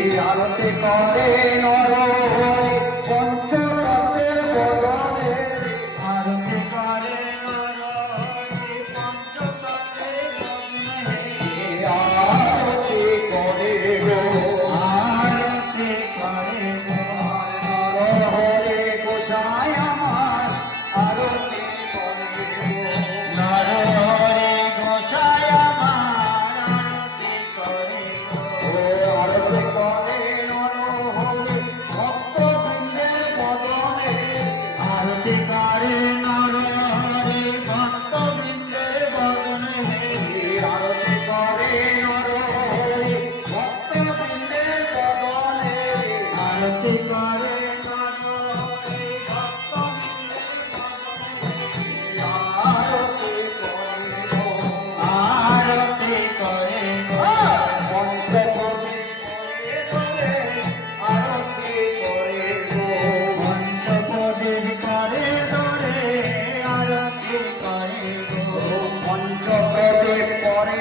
আরতি করে নর পঞ্চরথের বদনে আরতি করে নরহরি পঞ্চতত্ত্বের বদনে আরতি করে গো আরতি করে নরহরে গোসাই আমার আরতি করে গো নরহরি গোসাই আমার আরতি করে আরতি করে নরহরি ভক্তবৃন্দের বদনে আরতি করে নরহরি ভক্তবৃন্দের বদনে আরতি করে নরহরি ভক্তবৃন্দের বদনে আরতি করে নরহরি ভক্তবৃন্দের বদনে আরতি করে আরতি করে আরতি করে পঞ্চপদের করে ধরে আরতি করে পঞ্চপ্রদীপ পরে